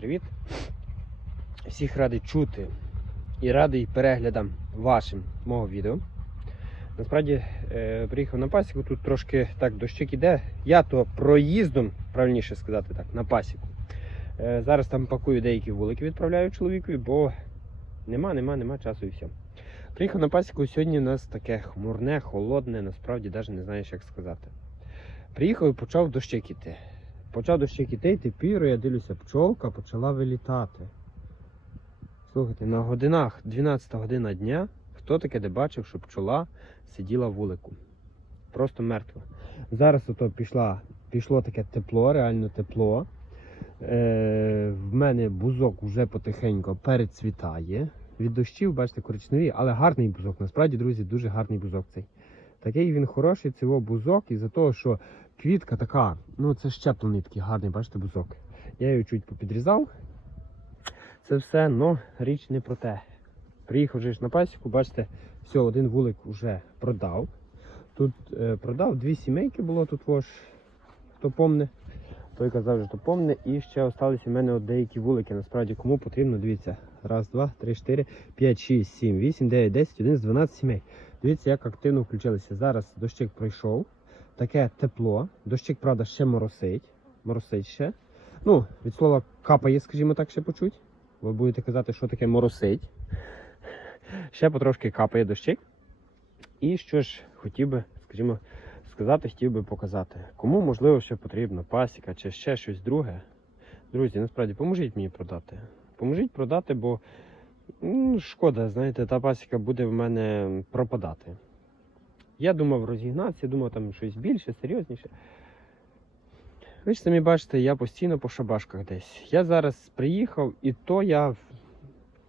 Привіт! Всіх радий чути і радий переглядам вашим мого відео. Насправді е, приїхав на пасіку, тут трошки так дощик іде. Я то проїздом, правильніше сказати так, на пасіку. Е, зараз там пакую деякі вулики, відправляю чоловікові, бо нема, нема, нема часу і все. Приїхав на пасіку, сьогодні у нас таке хмурне, холодне, насправді навіть не знаєш, як сказати. Приїхав і почав дощик іти. Почав дощик іти, і тепер я дивлюся, пчолка почала вилітати. Слухайте, на годинах 12 година дня, хто таке де бачив, що пчола сиділа в вулику. Просто мертва. Зараз ото пішла, пішло таке тепло, реально тепло. Е, в мене бузок вже потихеньку перецвітає. Від дощів, бачите, коричневі, але гарний бузок. Насправді, друзі, дуже гарний бузок цей. Такий він хороший, це його бузок, із-за того, що квітка така, ну це щеплений такий гарний, бачите, бузок. Я його чуть попідрізав. Це все, но річ не про те. Приїхав вже на пасіку, бачите, все, один вулик вже продав. Тут е, продав, дві сімейки було тут вож, хто помне. Той казав, що помне. І ще залишилися в мене от деякі вулики. Насправді кому потрібно, дивіться. Раз, два, три, чотири, п'ять, шість, сім, вісім, дев'ять, десять, один з 12 сімей. Дивіться, як активно включилися. Зараз дощик пройшов. Таке тепло. Дощик, правда, ще моросить. Моросить ще. Ну, від слова капає, скажімо так, ще почуть. Ви будете казати, що таке моросить. Ще потрошки капає дощик. І що ж хотів би, скажімо, сказати, хотів би показати. Кому, можливо, ще потрібно пасіка чи ще щось друге. Друзі, насправді поможіть мені продати. Поможіть продати, бо ну, шкода, знаєте, та пасіка буде в мене пропадати. Я думав розігнатися, думав там щось більше, серйозніше. Ви ж самі бачите, я постійно по шабашках десь. Я зараз приїхав, і то я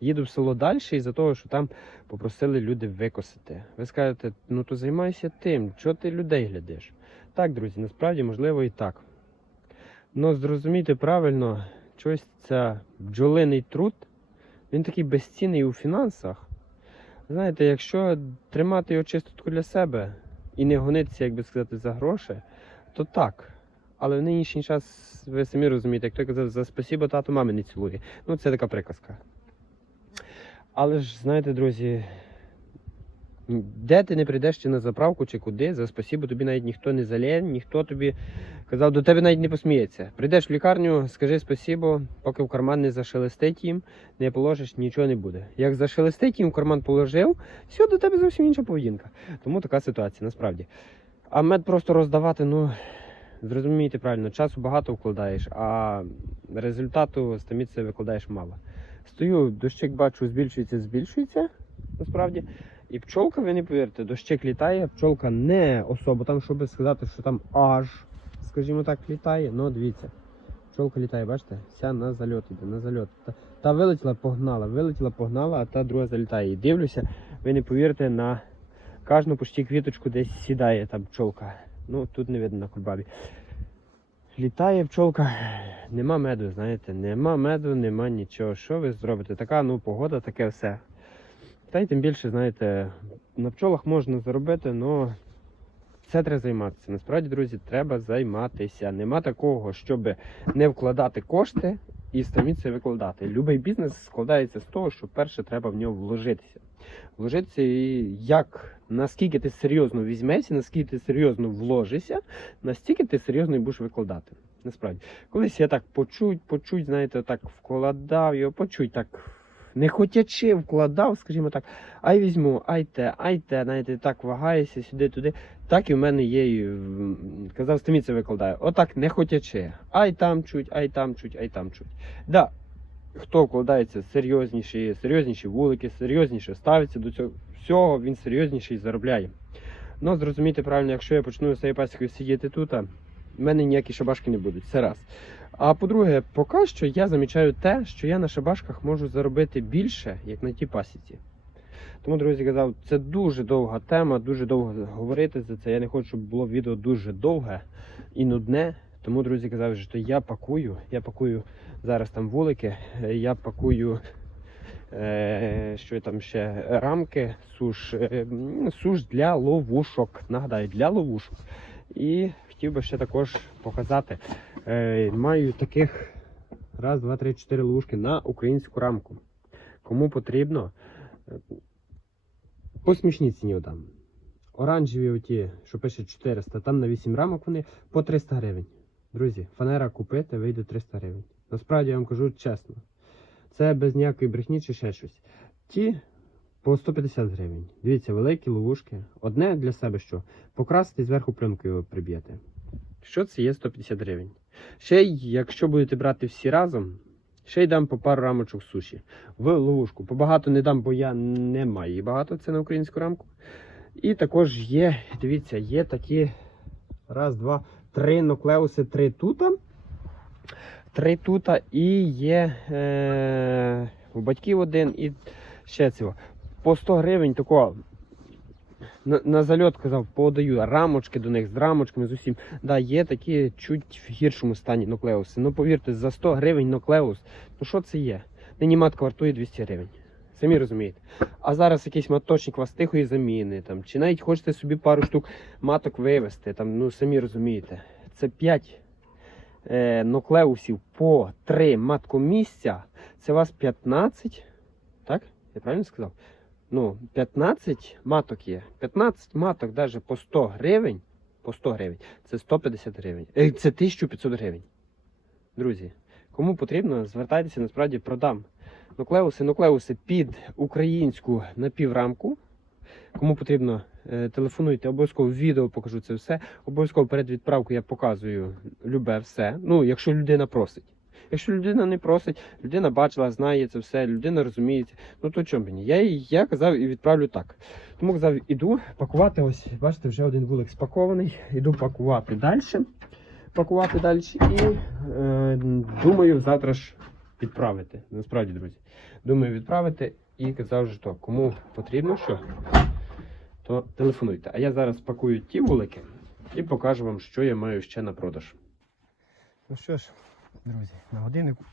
їду в село далі, із-за того, що там попросили люди викосити. Ви скажете, ну то займайся тим, чого ти людей глядиш. Так, друзі, насправді можливо і так. Ну, зрозумійте правильно, щось це бджолиний труд, він такий безцінний у фінансах. Знаєте, якщо тримати його чистотку для себе і не гонитися, як би сказати, за гроші, то так. Але в нинішній час, ви самі розумієте, як той казав, за спасіба тату мами не цілує. Ну, це така приказка. Але ж, знаєте, друзі, де ти не прийдеш чи на заправку, чи куди, за спасибо тобі навіть ніхто не залє, ніхто тобі казав, до тебе навіть не посміється. Прийдеш в лікарню, скажи спасибо, поки в карман не зашелестить їм, не положиш, нічого не буде. Як зашелестить їм, в карман положив, все, до тебе зовсім інша поведінка. Тому така ситуація, насправді. А мед просто роздавати, ну, зрозумійте правильно, часу багато вкладаєш, а результату таміці викладаєш мало. Стою, дощик бачу, збільшується, збільшується, насправді. І пчолка, ви не повірите, дощик літає, пчолка не особо там, щоб сказати, що там аж, скажімо так, літає. Ну, дивіться. Пчолка літає, бачите? Вся на зальот іде, на зальот. Та, та вилетіла, погнала, вилетіла, погнала, а та друга залітає. І дивлюся, ви не повірите, на кожну почти квіточку десь сідає там пчолка. Ну, тут не видно на кульбабі. Літає пчолка, нема меду, знаєте, нема меду, нема нічого. Що ви зробите? Така ну погода, таке все. Та й тим більше, знаєте, на пчолах можна заробити, але це треба займатися. Насправді, друзі, треба займатися. Нема такого, щоб не вкладати кошти і самі це викладати. Любий бізнес складається з того, що перше треба в нього вложитися. Вложитися і як наскільки ти серйозно візьмешся, наскільки ти серйозно вложишся, настільки ти серйозно і будеш викладати. Насправді, колись я так почуть, почуть, знаєте, так вкладав його, почуть так не хотячи вкладав, скажімо так, ай візьму, ай те, ай те, знаєте, так вагаєшся сюди-туди. Так і в мене є, казав, стамі це викладає. Отак не хотячи. Ай там чуть, ай там чуть, ай там чуть. Да, хто вкладається серйозніші, серйозніші вулики, серйозніше ставиться до цього всього, він серйозніше і заробляє. Ну, зрозумійте правильно, якщо я почну своєю пасікою сидіти тут, в мене ніякі шабашки не будуть. Це раз. А по-друге, поки що я замічаю те, що я на шабашках можу заробити більше, як на тій пасіці. Тому, друзі, казав, це дуже довга тема, дуже довго говорити за це. Я не хочу, щоб було відео дуже довге і нудне. Тому, друзі, казав, що я пакую. Я пакую зараз там вулики, я пакую е, що там ще рамки, суш, е, суш для ловушок. Нагадаю, для ловушок. І хотів би ще також показати. Е, маю таких Раз, два, три, чотири ловушки на українську рамку. Кому потрібно, е, по смішній ціні дам. Оранжеві оті, що пише 400, там на 8 рамок вони по 300 гривень. Друзі, фанера купити вийде 300 гривень. Насправді я вам кажу чесно. Це без ніякої брехні чи ще щось. Ті по 150 гривень. Дивіться, великі ловушки. Одне для себе що? Покрасити зверху пленкою приб'єте. Що це є 150 гривень? Ще й, якщо будете брати всі разом, ще й дам по пару рамочок суші. В ловушку. Побагато не дам, бо я не маю багато, це на українську рамку. І також є, дивіться, є такі. Раз, два, три нуклеуси, три тута. Три тута і є е, у батьків один і ще цього. По 100 гривень такого. На, на зальот казав, подаю рамочки до них з рамочками, з усім. Да, є такі чуть в гіршому стані нуклеуси. Ну повірте, за 100 гривень нуклеус, ну що це є? Нині матка вартує 200 гривень. Самі розумієте. А зараз якийсь маточник вас тихої заміни, там, чи навіть хочете собі пару штук маток вивезти, там, ну самі розумієте. Це 5 е, нуклеусів по 3 маткомісця. Це вас 15. Так? Я правильно сказав? Ну, 15 маток є. 15 маток навіть по 100 гривень. По 100 гривень. Це 150 гривень. Е, Це 1500 гривень. Друзі, кому потрібно, звертайтеся, насправді продам. Нуклеуси, нуклеуси під українську напіврамку. Кому потрібно, е, телефонуйте, обов'язково відео покажу це все. Обов'язково перед відправкою я показую любе все. Ну, якщо людина просить. Якщо людина не просить, людина бачила, знає це все, людина розуміється, ну то чому мені? Я, я казав і відправлю так. Тому казав, іду пакувати. Ось, бачите, вже один вулик спакований. Іду пакувати далі. Пакувати далі і е, думаю, завтра ж відправити. Насправді, друзі. Думаю, відправити і казав, що то, кому потрібно що, то телефонуйте. А я зараз пакую ті вулики і покажу вам, що я маю ще на продаж. Ну що ж, друзі, на годиннику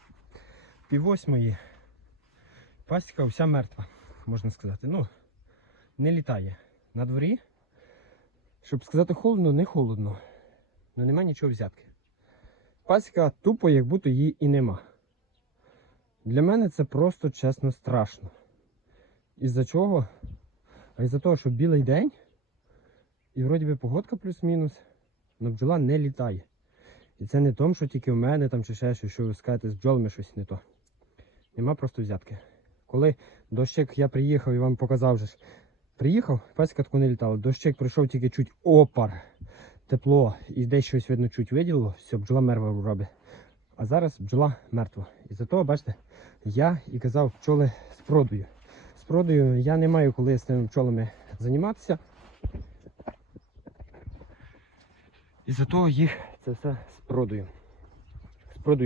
пів восьмої пасіка вся мертва, можна сказати. Ну, не літає на дворі. Щоб сказати холодно, не холодно. Ну нема нічого взятки. Пасіка тупо, як будто її і нема. Для мене це просто чесно страшно. Із-за чого? А із-за того, що білий день, і вроді би погодка плюс-мінус, але бджола не літає. І це не тому, що тільки в мене там чи ще щось, що ви скажете з бджолами щось не то. Нема просто взятки. Коли дощик я приїхав і вам показав же ж, приїхав, пасіка таку не літала. Дощик прийшов тільки чуть опар, тепло і десь щось видно чуть виділило, все, бджола мерва робить. А зараз бджола мертва. І за того, бачите, я і казав пчоли з продою. З продою я не маю коли з тими пчолами займатися. І за того їх це все з продою.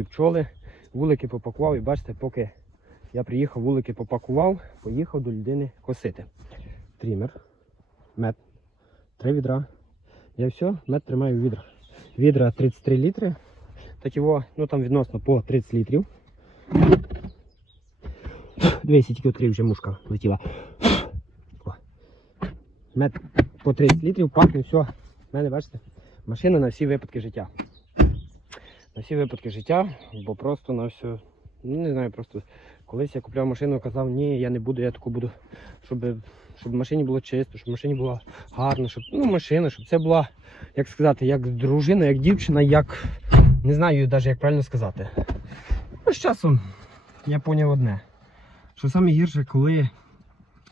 Пчоли, вулики попакував і бачите, поки я приїхав, вулики попакував, поїхав до людини косити. Трімер, мед, три відра. Я все, мед тримаю в відрах. Відра 33 літри. Так його, ну там відносно по 30 літрів. Дивіться, тільки відкрив вже мушка летіла. Мед по 30 літрів, пахне все. У мене, бачите, машина на всі випадки життя. На всі випадки життя, бо просто на все. Ну не знаю, просто колись я купляв машину, казав, ні, я не буду, я таку буду, щоб, щоб машині було чисто, щоб машині було гарно, щоб ну, машина, щоб це була, як сказати, як дружина, як дівчина, як. Не знаю навіть як правильно сказати. Ну, з часом я поняв одне. Що саме гірше, коли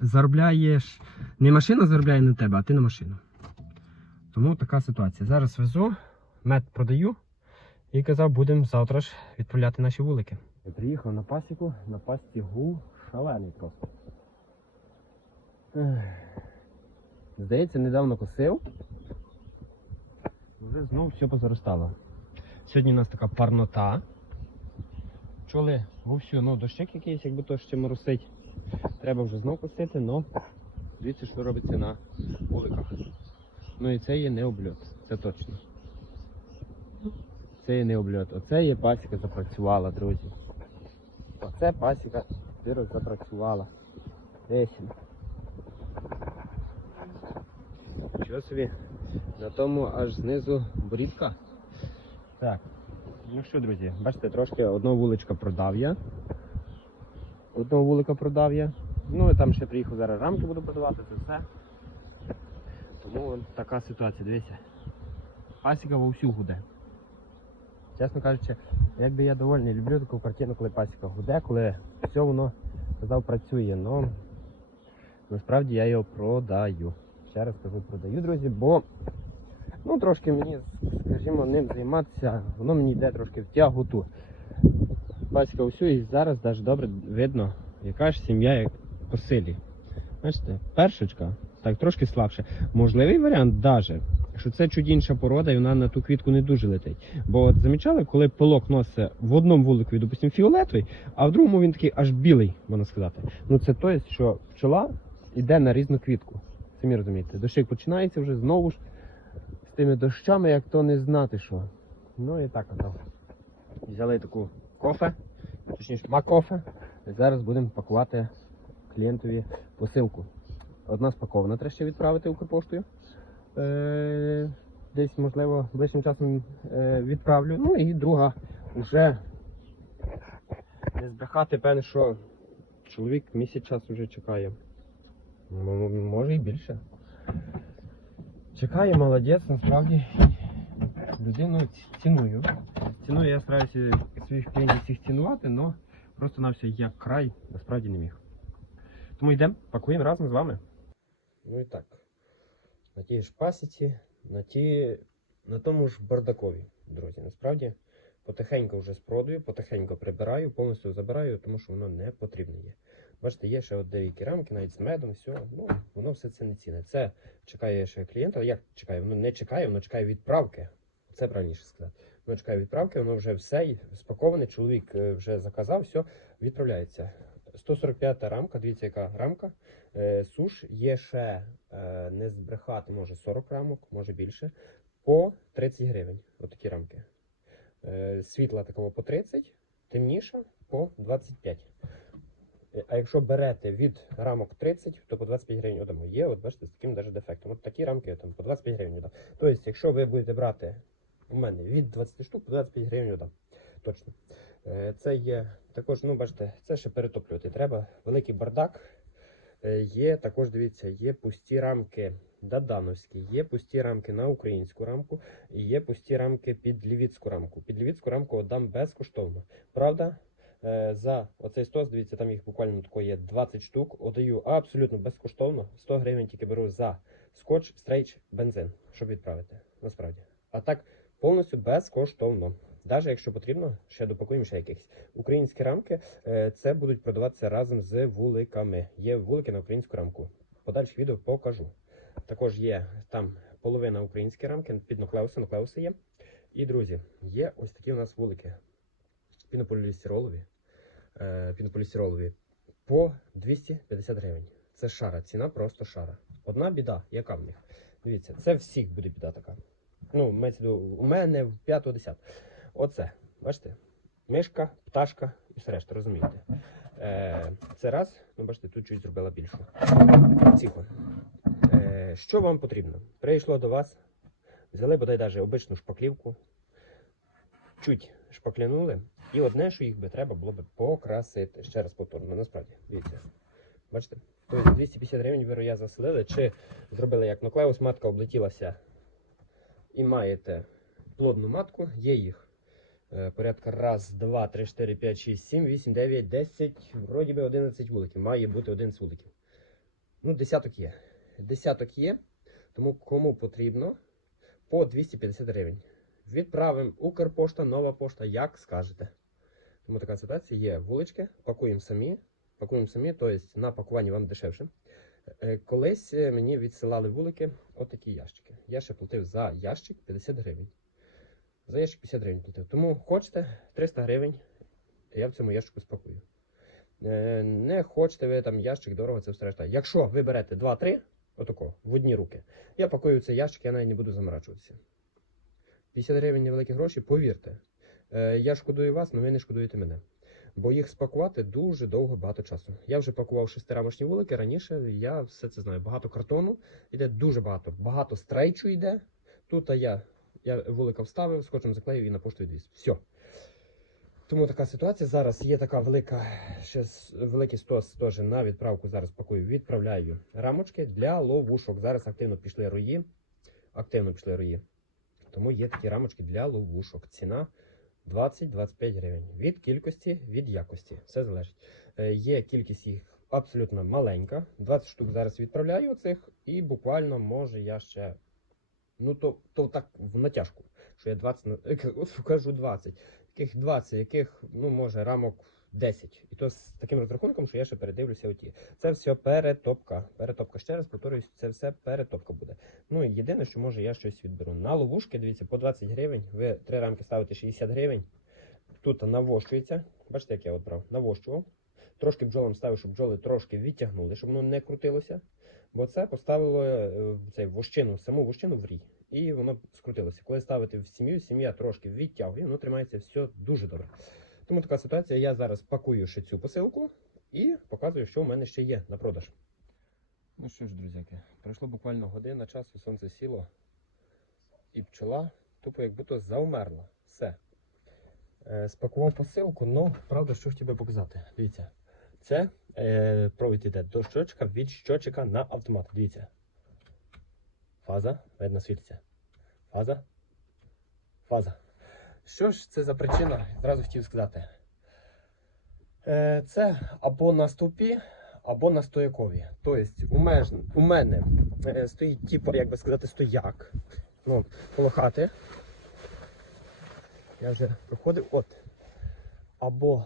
заробляєш. Не машина заробляє на тебе, а ти на машину. Тому така ситуація. Зараз везу, мед продаю і казав, будемо завтра ж відправляти наші вулики. Я приїхав на пасіку, на пасіці гул шалений просто. Здається, недавно косив. Вже знову все позаростало. Сьогодні у нас така парнота. Пчоли вовсю, ну дощик якийсь, якби то ще моросить. Треба вже знов косити, але дивіться, що робиться на вуликах. Ну і це є не обльот, це точно. Це є не обльот. Оце є пасіка запрацювала, друзі. Оце пасіка запрацювала. Десь. Чого собі? На тому аж знизу борідка. Так. Ну що, друзі, бачите, трошки одного вуличка продав я. Одного вулика продав я. Ну і там ще приїхав зараз рамки буду продавати, це все. Тому от така ситуація, дивіться. Пасіка вовсю гуде. Чесно кажучи, якби я довольний, люблю таку картину, коли пасіка гуде, коли все воно казав працює, але насправді я його продаю. Ще раз кажу, продаю, друзі, бо ну трошки мені, скажімо, ним займатися, воно мені йде трошки в тяготу. Пасіка усю і зараз навіть добре видно, яка ж сім'я як по силі. Бачите, першечка, так трошки слабше. Можливий варіант даже, що це чуть інша порода і вона на ту квітку не дуже летить. Бо от замічали, коли пилок носить в одному вулику, допустимо, фіолетовий, а в другому він такий аж білий, можна сказати. Ну це то, що пчола йде на різну квітку. Самі розумієте, дощик починається вже знову ж з тими дощами, як то не знати що. Ну і так казав. Взяли таку кофе, точніше макофе. Зараз будемо пакувати клієнтові посилку. Одна спакована треба ще відправити Укрпоштою. Е, десь, можливо, ближчим часом е, відправлю. Ну і друга вже не збрехати, певне, що чоловік місяць часу вже чекає. Може і більше. Чекає, молодець, насправді. Людину ціную. Ціную, я стараюся своїх клієнтів всіх цінувати, але просто на все як край насправді не міг. Тому йдемо, пакуємо разом з вами. Ну і так. На тій ж пасіці, на, ті, на тому ж бардакові, друзі. Насправді потихеньку вже спродаю, потихеньку прибираю, повністю забираю, тому що воно не потрібне є. Бачите, є ще от деякі рамки, навіть з медом, все, ну, воно все це не ціне. Це чекає ще клієнта. Як чекає? Воно не чекає, воно чекає відправки. Це правильніше сказати. Воно чекає відправки, воно вже все спаковане. Чоловік е, вже заказав, все, відправляється. 145 рамка, дивіться, яка рамка. Е, суш є ще е, не збрехати, може 40 рамок, може більше, по 30 гривень. Отакі рамки. Е, світла такого по 30, темніша по 25. Е, А якщо берете від рамок 30, то по 25 гривень одамо. Є, от бачите, з таким даже дефектом. От такі рамки там по 25 гривень дам. Тобто, якщо ви будете брати у мене від 20 штук, по 25 гривень дам. Точно. Е, Це є також, ну бачите, це ще перетоплювати треба. Великий бардак. Е, Є також, дивіться, є пусті рамки дадановські, є пусті рамки на українську рамку, і є пусті рамки під лівіцьку рамку. Під лівіцьку рамку отдам безкоштовно. Правда, е, за оцей стос, дивіться, там їх буквально тако є 20 штук. Отдаю абсолютно безкоштовно. 100 гривень тільки беру за скотч, стрейч, бензин, щоб відправити. Насправді. А так повністю безкоштовно. Навіть якщо потрібно, ще допакуємо ще якихось. Українські рамки е, це будуть продаватися разом з вуликами. Є вулики на українську рамку. Подальших відео покажу. Також є там половина українські рамки під нуклеуси, нуклеуси є. І, друзі, є ось такі у нас вулики пінополістиролові, е, пінополістиролові по 250 гривень. Це шара, ціна просто шара. Одна біда, яка в них? Дивіться, це всіх буде біда така. Ну, у мене в 5-10. Оце, бачите? Мишка, пташка і все решта, розумієте? Е, це раз, ну бачите, тут чуть зробила більшу. Ціхо. Е, що вам потрібно? Прийшло до вас, взяли бодай даже обичну шпаклівку, чуть шпаклянули, і одне, що їх би треба було би покрасити. Ще раз повторно, насправді, дивіться. Бачите? Тобто 250 гривень роя заселили, чи зробили як нуклеус, матка облетілася і маєте плодну матку, є їх порядка раз, два, три, чотири, п'ять, шість, сім, вісім, дев'ять, десять, вроді би 11 вуликів. Має бути 11 вуликів. Ну, десяток є. Десяток є, тому кому потрібно по 250 гривень. Відправимо Укрпошта, нова пошта, як скажете. Тому така ситуація є вулички, пакуємо самі. Пакуємо самі, тобто на пакуванні вам дешевше. Е, Колись е, мені відсилали вулики отакі ящики. Я ще платив за ящик 50 гривень. За ящик 50 гривень платив. Тому хочете 300 гривень, я в цьому ящику спакую. Е, Не хочете ви там ящик дорого, це все решта. Якщо ви берете 2-3, отако, в одні руки, я пакую цей ящик, я навіть не буду заморачуватися. 50 гривень невеликі гроші, повірте. Е, Я шкодую вас, але ви не шкодуєте мене. Бо їх спакувати дуже довго багато часу. Я вже пакував шестирамочні вулики раніше, я все це знаю. Багато картону, йде дуже багато. Багато стрейчу йде. Тут я, я вулика вставив, скотчем заклеїв і на пошту відвіз. Все. Тому така ситуація. Зараз є така велика, ще великий стос теж на відправку. Зараз пакую, відправляю рамочки для ловушок. Зараз активно пішли рої. Активно пішли рої. Тому є такі рамочки для ловушок. Ціна 20-25 гривень. Від кількості, від якості. Все залежить. Е, Є кількість їх абсолютно маленька. 20 штук зараз відправляю цих, і буквально може я ще. Ну, то, то так в натяжку. Що я 20, кажу 20. Яких 20, яких, ну, може, рамок 10. І то з таким розрахунком, що я ще передивлюся оті. Це все перетопка. Перетопка. Ще раз повторюсь, це все перетопка буде. Ну і єдине, що може я щось відберу. На ловушки, дивіться, по 20 гривень. Ви три рамки ставите 60 гривень. Тут навощується. Бачите, як я от брав? Навощував. Трошки бджолам ставив, щоб бджоли трошки відтягнули, щоб воно не крутилося. Бо це поставило е, цей вощину, саму вощину в рій. І воно скрутилося. Коли ставити в сім'ю, сім'я трошки відтягує, воно тримається все дуже добре. Тому така ситуація. Я зараз пакую ще цю посилку і показую, що в мене ще є на продаж. Ну що ж, друзяки, пройшло буквально година часу, сонце сіло, і пчола тупо як будто завмерла. Все. Е, спакував посилку, але правда, що хотів би показати. Дивіться, це е, провід іде до щочка від щочика на автомат. Дивіться. Фаза, видно світиться. Фаза. Фаза. Що ж це за причина? Зразу хотів сказати. Е, це або на стовпі, або на стоякові. Тобто, у, меж, у мене е, стоїть, типу, як би сказати, стояк. Ну, коло хати. Я вже проходив. От. Або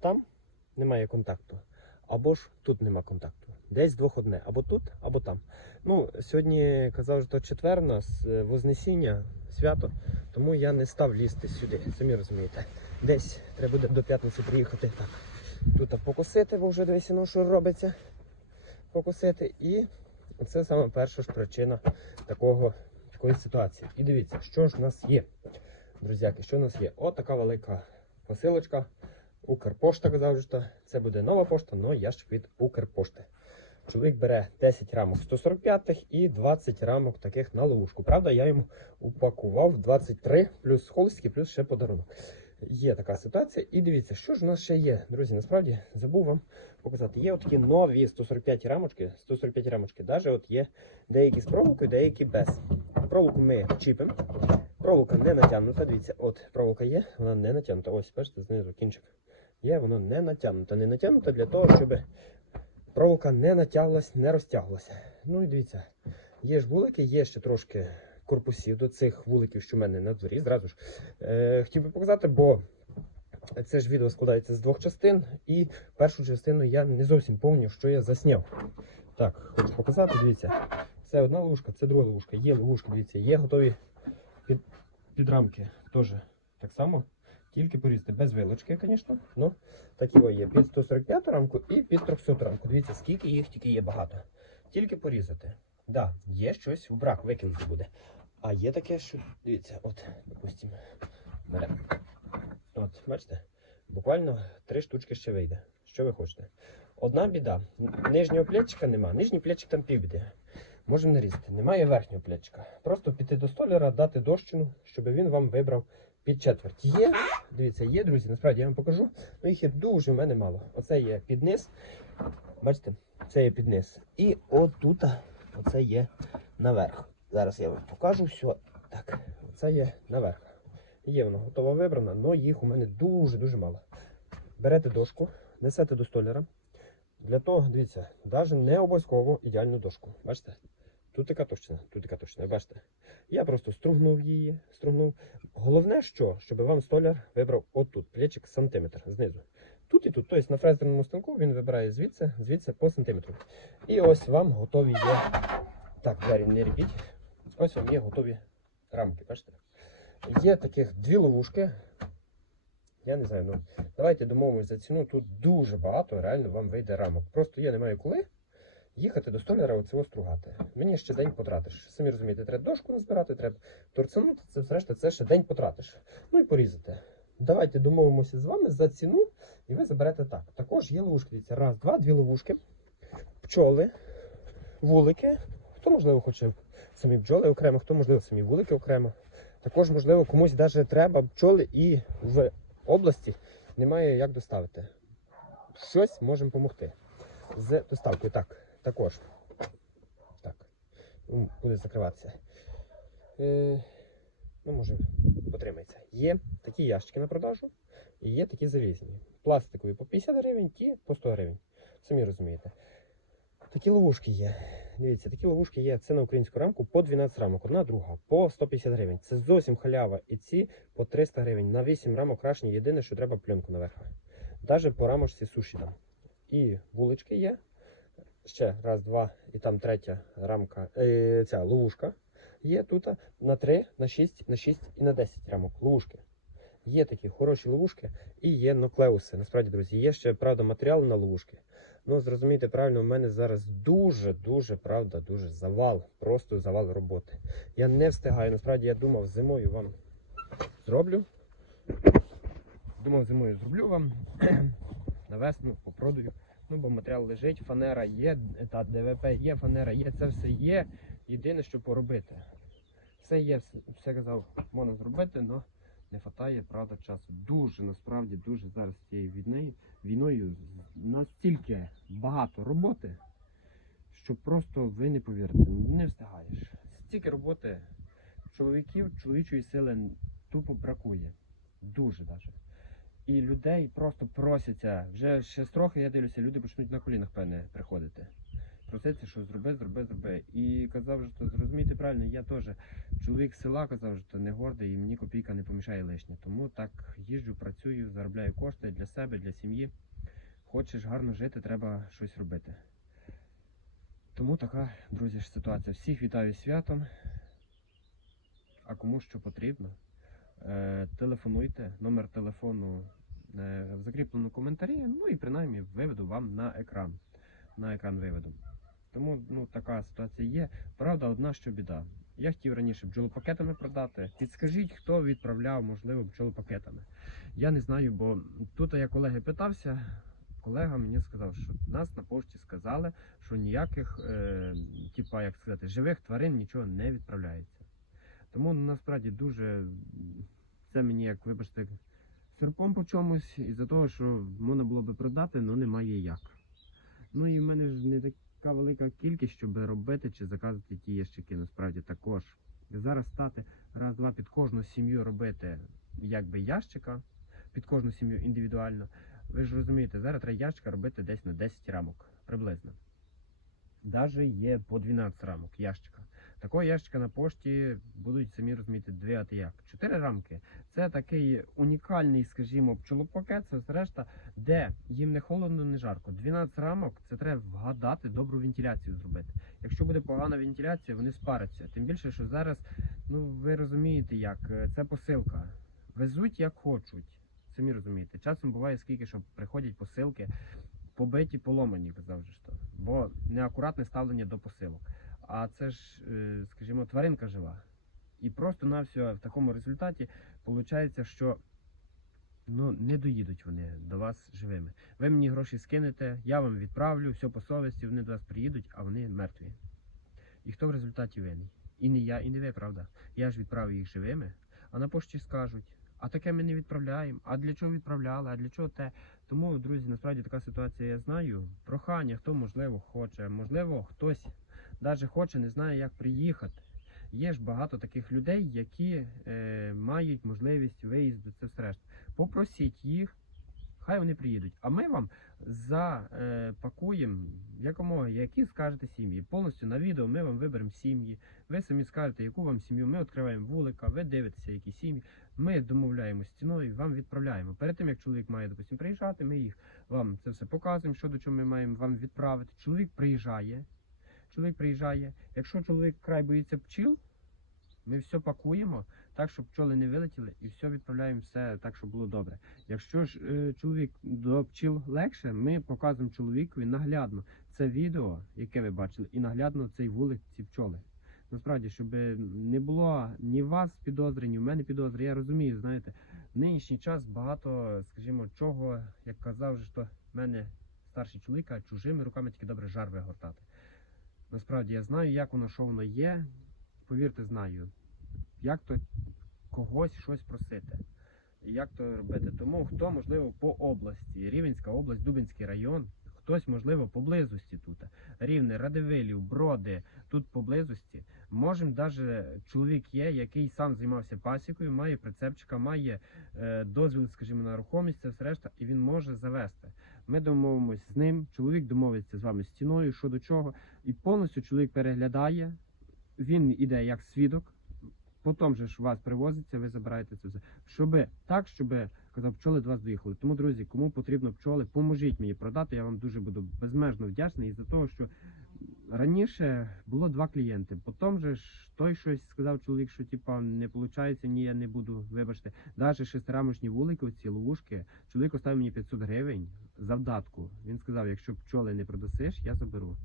там немає контакту, або ж тут нема контакту. Десь двох одне, або тут, або там. Ну, сьогодні казав, що четвер у нас е, Вознесіння, свято, тому я не став лізти сюди, самі розумієте. Десь треба буде до п'ятниці приїхати. Так. Тут покосити, бо вже дивися, ну, що робиться. Покосити. І це саме перша ж причина такого, такої ситуації. І дивіться, що ж в нас є. Друзяки, що в нас є? От така велика посилочка. Укрпошта казав, що це буде нова пошта, але ящик від Укрпошти. Чоловік бере 10 рамок 145 і 20 рамок таких на ловушку. Правда, я йому упакував 23 плюс холстики, плюс ще подарунок. Є така ситуація. І дивіться, що ж у нас ще є. Друзі, насправді забув вам показати. Є такі нові 145 рамочки. 145 рамочки. Навіть от є деякі з проволокою, деякі без. Проволоку ми чіпимо. Проволока не натягнута. Дивіться, от проволока є, вона не натягнута. Ось, бачите, знизу кінчик. Є, воно не натягнута. Не натягнута для того, щоб проволока не натяглась, не розтяглася. Ну і дивіться, є ж вулики, є ще трошки корпусів до цих вуликів, що в мене на дворі. Зразу ж е, хотів би показати, бо це ж відео складається з двох частин, і першу частину я не зовсім пам'ятаю, що я засняв. Так, хочу показати, дивіться. Це одна ловушка, це друга ловушка. Є ловушки, дивіться, є готові під, підрамки. Теж так само. Тільки порізати без вилочки, звісно. Ну, такі є під 145 рамку і під 300 рамку. Дивіться, скільки їх, тільки є багато. Тільки порізати. Да, є щось у брак викинути буде. А є таке, що. Дивіться, от, допустимо, беремо. От, бачите? Буквально три штучки ще вийде. Що ви хочете? Одна біда. Нижнього плечика нема. Нижній плечик там півбіди. Можемо нарізати. Немає верхнього плечика. Просто піти до столяра, дати дощину, щоб він вам вибрав під четверть. Є, дивіться, є, друзі, насправді я вам покажу. Ну їх є дуже в мене мало. Оце є під. Бачите, це є під. І отут, оце є наверх. Зараз я вам покажу все. Так, оце є наверх. Є воно готово вибрано, але їх у мене дуже-дуже мало. Берете дошку, несете до столяра. Для того, дивіться, навіть не обов'язково ідеальну дошку. Бачите? Тут така точна, тут така точна, бачите? Я просто стругнув її, стругнув. Головне, що, щоб вам столяр вибрав отут, плечик сантиметр знизу. Тут і тут. Тобто на фрезерному станку він вибирає звідси, звідси по сантиметру. І ось вам готові є. Так, двері не ріпіть. Ось вам є готові рамки, бачите? Є таких дві ловушки. Я не знаю, ну давайте домовимось за ціну. Тут дуже багато реально вам вийде рамок. Просто я не маю коли їхати до столяра оцього стругати. Мені ще день потратиш. Самі розумієте, треба дошку назбирати, треба торцанути, це решта, це ще день потратиш. Ну і порізати. Давайте домовимося з вами за ціну, і ви заберете так. Також є ловушки. Дивіться, раз, два, дві ловушки, пчоли, вулики. Хто, можливо, хоче самі бджоли окремо, хто, можливо, самі вулики окремо. Також, можливо, комусь навіть треба пчоли і в області, немає як доставити. Щось можемо допомогти. З доставкою. Так, також. Так. Буде закриватися. Е, ну, може, потримається. Є такі ящики на продажу і є такі залізні. Пластикові по 50 гривень, ті по 100 гривень. Самі розумієте. Такі ловушки є. Дивіться, такі ловушки є. Це на українську рамку по 12 рамок, одна друга, по 150 гривень. Це зовсім халява. І ці по 300 гривень. На 8 рамок крашені. Єдине, що треба пленку наверх. Даже по рамочці суші там. І вулички є. Ще раз, два, і там третя рамка. Е, ця ловушка є тут на 3, на 6, на 6 і на 10 рамок. Ловушки. Є такі хороші ловушки і є нуклеуси. Насправді, друзі, є ще правда матеріал на ловушки. Ну, зрозумійте правильно, у мене зараз дуже-дуже, правда, дуже завал. Просто завал роботи. Я не встигаю. Насправді я думав, зимою вам зроблю. Думав, зимою зроблю вам на весну попродаю. Ну, бо матеріал лежить, фанера є, та ДВП є, фанера є, це все є. Єдине, що поробити. Все є, все, казав, можна зробити, але не вистачає, правда, часу. Дуже, насправді, дуже зараз цією війною, війною настільки багато роботи, що просто ви не повірите, не встигаєш. Стільки роботи чоловіків, чоловічої сили тупо бракує. Дуже даже. І людей просто просяться. Вже ще трохи, я дивлюся, люди почнуть на колінах, певне, приходити. Проситься, що зроби, зроби, зроби. І казав, що зрозумійте правильно, я теж чоловік села казав, що не гордий і мені копійка не помішає лишня. Тому так їжджу, працюю, заробляю кошти для себе, для сім'ї. Хочеш гарно жити, треба щось робити. Тому така, друзі, ж ситуація. Всіх вітаю святом. А кому що потрібно, е, телефонуйте, номер телефону в закріпленому коментарі, ну і принаймні виведу вам на екран. На екран виведу. Тому ну, така ситуація є. Правда, одна що біда. Я хотів раніше бджолопакетами продати. Підскажіть, хто відправляв, можливо, бджолопакетами. Я не знаю, бо тут я колеги питався. Колега мені сказав, що нас на пошті сказали, що ніяких, е, типа, як сказати, живих тварин нічого не відправляється. Тому насправді дуже це мені, як вибачте, серпом по чомусь, із-за того, що можна було би продати, але немає як. Ну і в мене ж не така велика кількість, щоб робити чи заказувати ті ящики. Насправді також. Зараз стати раз-два під кожну сім'ю робити якби ящика, під кожну сім'ю індивідуально. Ви ж розумієте, зараз треба ящика робити десь на 10 рамок приблизно. Даже є по 12 рамок ящика. Такого ящика на пошті будуть самі розуміти дві ти як. Чотири рамки це такий унікальний, скажімо, пчолопакет, це решта, де їм не холодно, не жарко. 12 рамок це треба вгадати, добру вентиляцію зробити. Якщо буде погана вентиляція, вони спаряться. Тим більше, що зараз, ну ви розумієте, як е, це посилка. Везуть як хочуть. Самі розумієте. Часом буває скільки, що приходять посилки, побиті, поломані, що. Бо неакуратне ставлення до посилок. А це ж, е, скажімо, тваринка жива. І просто на все в такому результаті виходить, що ну, не доїдуть вони до вас живими. Ви мені гроші скинете, я вам відправлю, все по совісті, вони до вас приїдуть, а вони мертві. І хто в результаті винний? І не я, і не ви, правда. Я ж відправив їх живими, а на пошті скажуть. А таке ми не відправляємо. А для чого відправляли? А для чого те? Тому, друзі, насправді така ситуація я знаю. Прохання, хто можливо хоче, можливо, хтось навіть хоче, не знає, як приїхати. Є ж багато таких людей, які е, мають можливість виїзду, це все решта. Попросіть їх, хай вони приїдуть. А ми вам запакуємо якомога, які скажете сім'ї. Повністю на відео ми вам виберемо сім'ї. Ви самі скажете, яку вам сім'ю. Ми відкриваємо вулика, ви дивитеся, які сім'ї. Ми домовляємося ціною, вам відправляємо. Перед тим як чоловік має, допустим, приїжджати, ми їх вам це все показуємо, що до чого ми маємо вам відправити. Чоловік приїжджає. Чоловік приїжджає. Якщо чоловік край боїться пчіл, ми все пакуємо так, щоб пчоли не вилетіли, і все відправляємо все так, щоб було добре. Якщо ж е, чоловік до пчіл легше, ми показуємо чоловікові наглядно це відео, яке ви бачили, і наглядно цей вулик, ці пчоли. Насправді, щоб не було ні вас підозри, ні в мене підозри. Я розумію, знаєте, в нинішній час багато, скажімо, чого, як казав, що в мене старший чоловік, каже, чужими руками тільки добре жар вигортати. Насправді я знаю, як воно, що воно є. Повірте, знаю, як то когось щось просити. як то робити. Тому хто, можливо, по області, Рівенська область, Дубинський район, хтось, можливо, поблизості тут. Рівне, Радивилів, Броди, тут поблизості. Можемо навіть чоловік є, який сам займався пасікою, має прицепчика, має е, дозвіл, скажімо, на рухомість, це все решта, і він може завести. Ми домовимося з ним, чоловік домовиться з вами з ціною, що до чого, і повністю чоловік переглядає, він іде як свідок. Потім же ж вас привозиться, ви забираєте це все. Щоб так, щоб казав, пчоли до вас доїхали. Тому, друзі, кому потрібно пчоли, поможіть мені продати. Я вам дуже буду безмежно вдячний і за того, що раніше було два клієнти. Потім же ж той щось сказав чоловік, що типа не виходить, ні, я не буду. Вибачте, навіть шестирамочні вулики, оці ловушки, чоловік оставив мені 500 гривень за вдатку. Він сказав, якщо пчоли не продасиш, я заберу.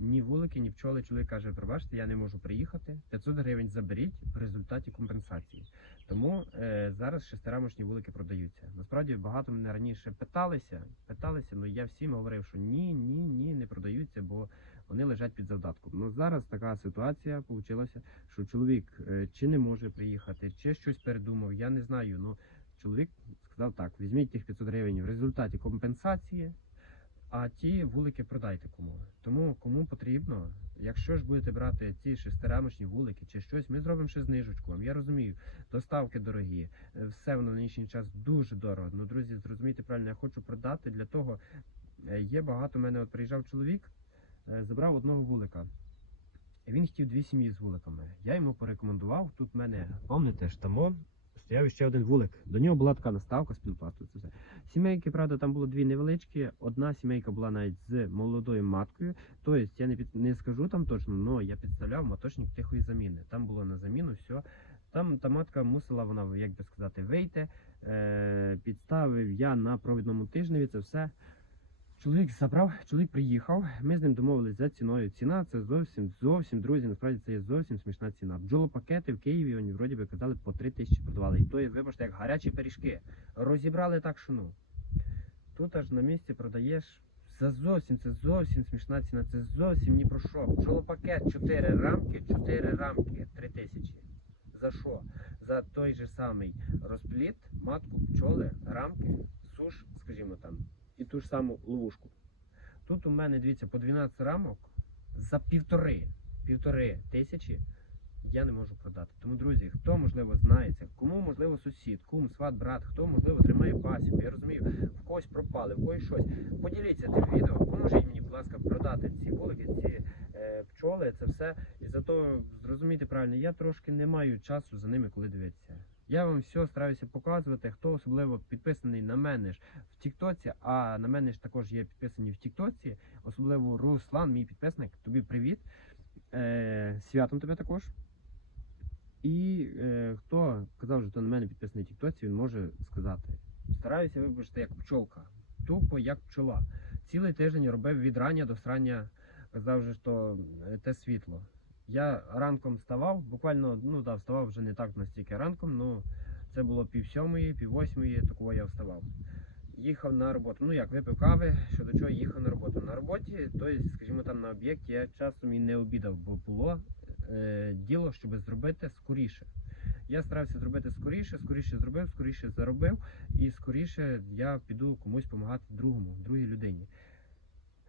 Ні вулики, ні пчоли. Чоловік каже, пробачте, я не можу приїхати. 500 гривень заберіть в результаті компенсації. Тому е, зараз шестирамочні вулики продаються. Насправді багато мене раніше питалися, питалися, але я всім говорив, що ні, ні, ні, не продаються, бо вони лежать під завдатком. Ну зараз така ситуація вийшла, що чоловік е, чи не може приїхати, чи щось передумав. Я не знаю. Ну чоловік сказав так: візьміть тих 500 гривень в результаті компенсації. А ті вулики продайте кому. Тому кому потрібно, якщо ж будете брати ці шестирамочні вулики чи щось, ми зробимо ще знижечку. Я розумію, доставки дорогі, е, все воно на нинішній час дуже дорого. Ну, друзі, зрозумійте правильно, я хочу продати для того. е, Є багато в мене от приїжджав чоловік, забрав одного вулика. І Він хотів дві сім'ї з вуликами. Я йому порекомендував. Тут в мене, пам'ятаєте, ж там стояв ще один вулик. До нього була така наставка з пінопласту. Це все. Сімейки, правда, там було дві невеличкі. Одна сімейка була навіть з молодою маткою. Тобто я не під не скажу там точно, але я підставляв моточник тихої заміни. Там було на заміну все. Там та матка мусила, вона, як би сказати, вийти. Е, підставив я на провідному тижневі це все. Чоловік забрав, чоловік приїхав. Ми з ним домовились за ціною. Ціна це зовсім, зовсім, друзі. Насправді це є зовсім смішна ціна. Бджолопакети в Києві вони вроді би казали по 3 тисячі продавали. І то є, вибачте, як гарячі пиріжки. Розібрали так, що ну. Тут аж на місці продаєш. За зовсім, це зовсім смішна ціна, це зовсім ні про що. Бджолопакет 4 рамки, 4 рамки, 3 тисячі. За що? За той же самий розпліт, матку, пчоли, рамки, суш, скажімо там, і ту ж саму ловушку. Тут у мене, дивіться, по 12 рамок за півтори, півтори тисячі я не можу продати. Тому, друзі, хто можливо знається, кому можливо сусід, кум, сват, брат, хто можливо тримає пасіку, я розумію, в когось пропали, в когось щось. Поділіться тим відео, поможіть мені, будь ласка, продати ці вулики, ці е, пчоли, це все. І зато зрозумійте правильно, я трошки не маю часу за ними, коли дивитися. Я вам все стараюся показувати, хто особливо підписаний на мене ж в Тіктоці, а на мене ж також є підписані в Тіктоці, особливо Руслан, мій підписник. Тобі привіт. Е, святом тебе також. І е, хто казав, що на мене підписаний в Тіктоці, він може сказати. Стараюся вибачте як пчолка, тупо як пчола. Цілий тиждень робив від рання до срання, казав, що е, те світло. Я ранком вставав, буквально ну да, вставав вже не так настільки ранком, ну це було пів сьомої, пів восьмої, такого я вставав. Їхав на роботу. Ну як, випив кави, що до чого їхав на роботу. На роботі, тобто, скажімо, там на об'єкті я часом і не обідав, бо було е, діло, щоб зробити скоріше. Я старався зробити скоріше, скоріше зробив, скоріше заробив, і скоріше я піду комусь допомагати другому, другій людині.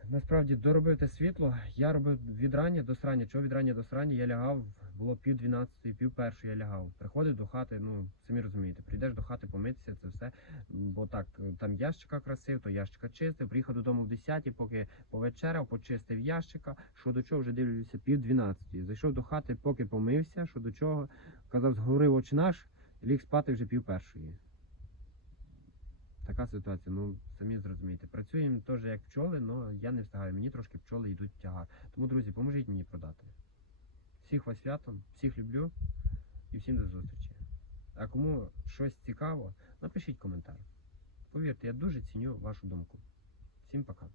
Насправді доробив світло, я робив від рання до срання. Чого від рання до срання я лягав, було пів дванадцятої, пів першої я лягав. Приходив до хати, ну самі розумієте, прийдеш до хати помитися, це все. Бо так, там ящика красив, то ящика чистив. Приїхав додому в 10, поки повечеряв, почистив ящика. Що до чого вже дивлюся, пів дванадцятої. Зайшов до хати, поки помився, що до чого. Казав, зговорив очі наш, ліг спати вже пів першої. Така ситуація, ну самі зрозумієте. Працюємо теж як пчоли, але я не встигаю. Мені трошки пчоли йдуть тягар. Тому, друзі, поможіть мені продати. Всіх вас святом, всіх люблю і всім до зустрічі. А кому щось цікаво, напишіть коментар. Повірте, я дуже ціню вашу думку. Всім пока.